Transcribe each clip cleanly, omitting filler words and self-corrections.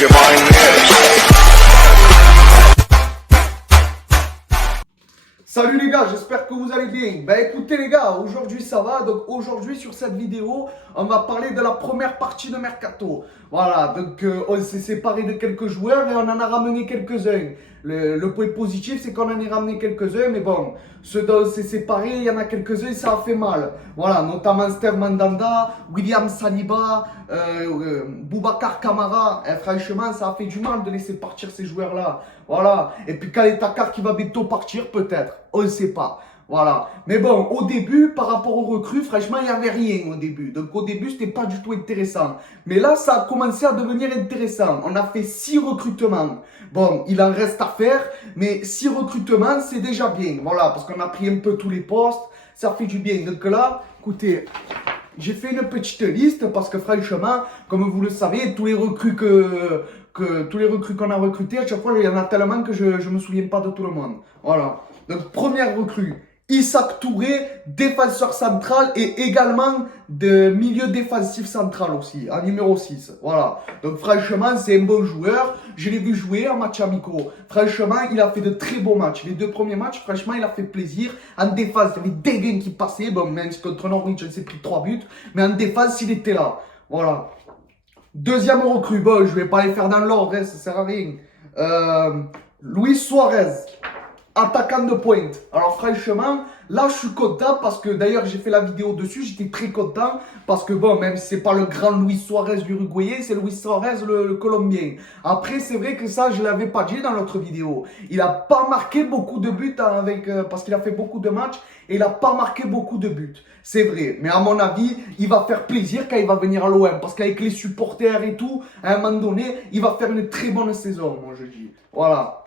your mind is. Salut les gars, j'espère que vous allez bien. Écoutez les gars, aujourd'hui ça va. Donc aujourd'hui sur cette vidéo, on va parler de la première partie de Mercato. Voilà, donc on s'est séparé de quelques joueurs et on en a ramené quelques-uns. Le point positif, c'est qu'on en a ramené quelques-uns, mais bon, ceux dont on s'est séparé, il y en a quelques-uns et ça a fait mal. Voilà, notamment Steve Mandanda, William Saliba, Boubacar Kamara. Et franchement, ça a fait du mal de laisser partir ces joueurs-là. Voilà, et puis Khaled Takar qui va bientôt partir, peut-être, on ne sait pas. Voilà, mais bon, au début, par rapport aux recrues, franchement, il n'y avait rien au début. Donc au début, c'était pas du tout intéressant. Mais là, ça a commencé à devenir intéressant. On a fait 6 recrutements. Bon, il en reste à faire, mais 6 recrutements, c'est déjà bien. Voilà, parce qu'on a pris un peu tous les postes, ça fait du bien. Donc là, écoutez, j'ai fait une petite liste parce que franchement, comme vous le savez, tous les recrues qu'on a recrutés, à chaque fois, il y en a tellement que je ne me souviens pas de tout le monde. Voilà. Donc, première recrue, Isaac Touré, défenseur central et également de milieu défensif central aussi, en numéro 6. Voilà. Donc, franchement, c'est un bon joueur. Je l'ai vu jouer en match amicaux. Franchement, il a fait de très beaux matchs. Les 2 premiers matchs, franchement, il a fait plaisir. En défense, il y avait des gains qui passaient. Bon, même si contre Norwich, on s'est pris 3 buts. Mais en défense, il était là. Voilà. Deuxième recrue, bon, je ne vais pas les faire dans l'ordre, hein, ça ne sert à rien. Luis Suarez, attaquant de pointe. Alors franchement, là je suis content parce que d'ailleurs j'ai fait la vidéo dessus, j'étais très content parce que bon, même si c'est pas le grand Luis Suarez uruguayen, c'est Luis Suarez le Colombien. Après c'est vrai que ça je l'avais pas dit dans l'autre vidéo. Il a pas marqué beaucoup de buts parce qu'il a fait beaucoup de matchs et il a pas marqué beaucoup de buts. C'est vrai, mais à mon avis, il va faire plaisir quand il va venir à l'OM parce qu'avec les supporters et tout, à un moment donné, il va faire une très bonne saison, moi je dis. Voilà.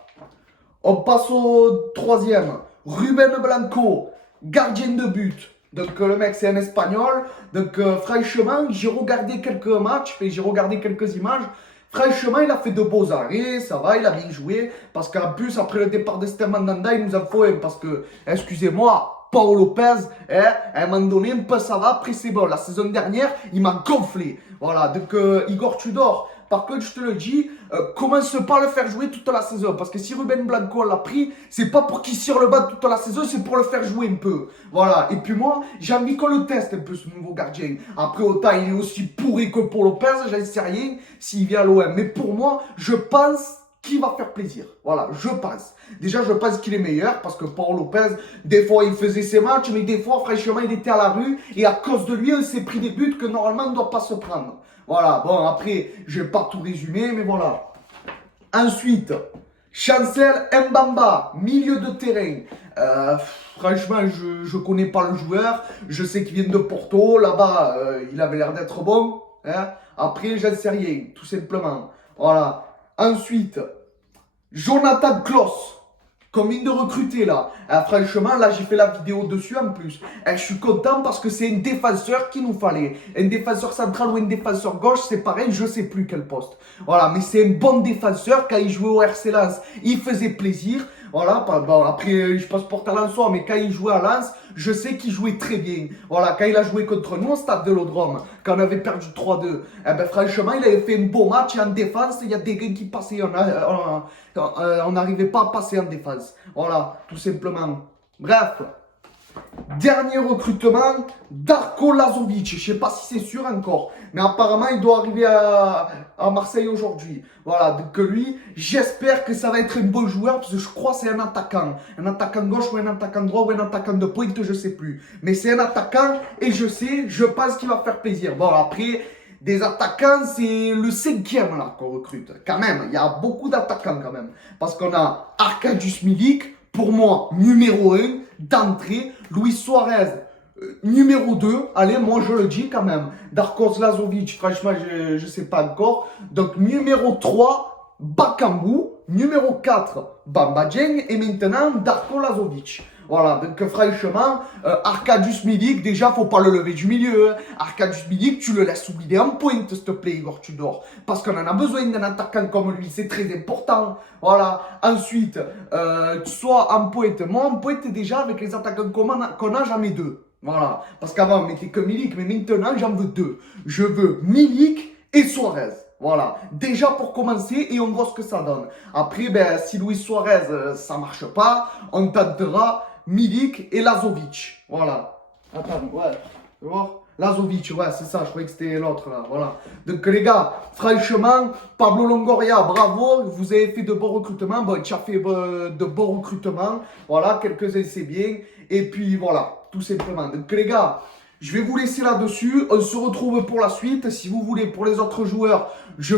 On passe au troisième. Ruben Blanco, gardien de but. Donc le mec c'est un espagnol. Donc franchement, j'ai regardé quelques matchs, j'ai regardé quelques images. Franchement, il a fait de beaux arrêts, ça va, il a bien joué. Parce qu'en plus, après le départ de Steve Mandanda, il nous en faut un. Parce que, excusez-moi, Paul Lopez, à un moment donné, un peu ça va, après c'est bon. La saison dernière, il m'a gonflé. Voilà, donc Igor Tudor. Par contre, je te le dis, commence pas à le faire jouer toute la saison. Parce que si Ruben Blanco l'a pris, c'est pas pour qu'il tire le bas toute la saison, c'est pour le faire jouer un peu. Voilà. Et puis moi, j'ai envie qu'on le teste un peu, ce nouveau gardien. Après, autant il est aussi pourri que pour Lopez, j'en sais rien s'il vient à l'OM. Mais pour moi, je pense qu'il va faire plaisir. Voilà, je pense. Déjà, je pense qu'il est meilleur parce que Paul Lopez, des fois, il faisait ses matchs, mais des fois, franchement, il était à la rue. Et à cause de lui, on s'est pris des buts que normalement, on ne doit pas se prendre. Voilà, bon, après, je ne vais pas tout résumer, mais voilà. Ensuite, Chancel Mbamba, milieu de terrain. Franchement, je ne connais pas le joueur. Je sais qu'il vient de Porto. Là-bas, il avait l'air d'être bon. Hein. Après, j'en sais rien, tout simplement. Voilà. Ensuite, Jonathan Klaus. Combien de recruter là? Franchement, là j'ai fait la vidéo dessus en plus. Je suis content parce que c'est un défenseur qu'il nous fallait. Un défenseur central ou un défenseur gauche, c'est pareil, je sais plus quel poste. Voilà, mais c'est un bon défenseur. Quand il jouait au RC Lens, il faisait plaisir. Voilà, bon, après je passe porte à Lensois, mais quand il jouait à Lens, je sais qu'il jouait très bien. Voilà, quand il a joué contre nous au stade de l'Odrome, quand on avait perdu 3-2, franchement, il avait fait un beau match et en défense, il y a des gars qui passaient, on n'arrivait pas à passer en défense. Voilà, tout simplement. Bref. Dernier recrutement, Darko Lazovic. Je ne sais pas si c'est sûr encore, mais apparemment il doit arriver à Marseille aujourd'hui. Voilà, donc lui, j'espère que ça va être un bon joueur parce que je crois que c'est un attaquant gauche ou un attaquant droit ou un attaquant de pointe, je ne sais plus. Mais c'est un attaquant et je pense qu'il va faire plaisir. Bon, après, des attaquants, c'est le 5e là qu'on recrute. Quand même, il y a beaucoup d'attaquants quand même. Parce qu'on a Arkadiusz Milik, pour moi, numéro 1 d'entrée. Luis Suarez, numéro 2. Allez, moi je le dis quand même. Darko Lazovic, franchement, je ne sais pas encore. Donc, numéro 3, Bakambu. Numéro 4, Bamba Dieng. Et maintenant, Darko Lazovic. Voilà, donc franchement, Arkadiusz Milik, déjà, faut pas le lever du milieu. Hein. Arkadiusz Milik, tu le laisses oublier en pointe, s'il te plaît, Igor Tudor. Parce qu'on en a besoin d'un attaquant comme lui, c'est très important. Voilà, ensuite, soit en pointe. Moi, en pointe, déjà, avec les attaquants qu'on a, j'en ai 2. Voilà, parce qu'avant, on mettait que Milik, mais maintenant, j'en veux 2. Je veux Milik et Suarez. Voilà, déjà pour commencer et on voit ce que ça donne. Après, ben, si Luis Suarez, ça marche pas, on tentera Milik et Lazovic. Voilà. Attends, ouais, tu vois Lazovic, ouais, c'est ça, je croyais que c'était l'autre là, voilà. Donc les gars, franchement, Pablo Longoria, bravo, vous avez fait de bons recrutements, bon, tu as fait de bons recrutements, voilà, quelques-uns c'est bien, et puis voilà, tout simplement. Donc les gars, je vais vous laisser là-dessus, on se retrouve pour la suite, si vous voulez, pour les autres joueurs, je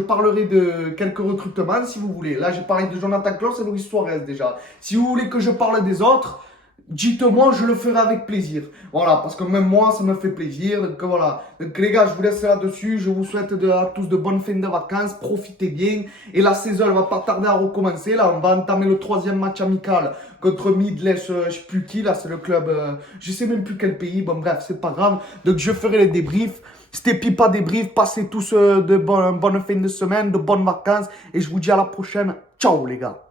parlerai de quelques recrutements, si vous voulez. Là, j'ai parlé de Jonathan Klaus et Luis Suarez déjà. Si vous voulez que je parle des autres, dites-moi, je le ferai avec plaisir. Voilà, parce que même moi, ça me fait plaisir. Donc voilà. Donc les gars, je vous laisse là-dessus. Je vous souhaite à tous de bonnes fins de vacances. Profitez bien. Et la saison, elle va pas tarder à recommencer. Là, on va entamer le 3e match amical contre Midless, je sais plus qui. Là, c'est le club, je sais même plus quel pays. Bon, bref, c'est pas grave. Donc je ferai les débriefs. C'était Pipa débrief. Passez tous de bonnes fins de semaine, de bonnes vacances. Et je vous dis à la prochaine. Ciao les gars.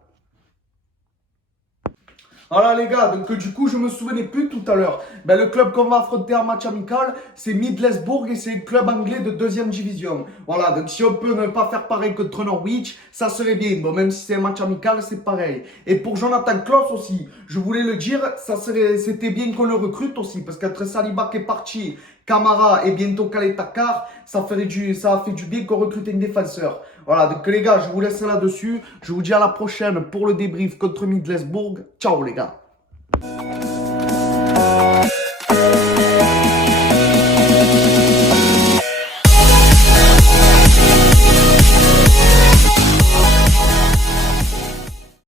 Voilà les gars, donc du coup je me souvenais plus tout à l'heure. Ben, le club qu'on va affronter en match amical, c'est Middlesbrough et c'est un club anglais de 2e division. Voilà, donc si on peut ne pas faire pareil contre Norwich, ça serait bien. Bon, même si c'est un match amical, c'est pareil. Et pour Jonathan Klaus aussi, je voulais le dire, c'était bien qu'on le recrute aussi, parce qu'entre Saliba qui est parti, Camara et bientôt Khaled Takar, ça a fait du bien qu'on recrute un défenseur. Voilà, donc les gars, je vous laisse là-dessus. Je vous dis à la prochaine pour le débrief contre Middlesbrough. Ciao les gars.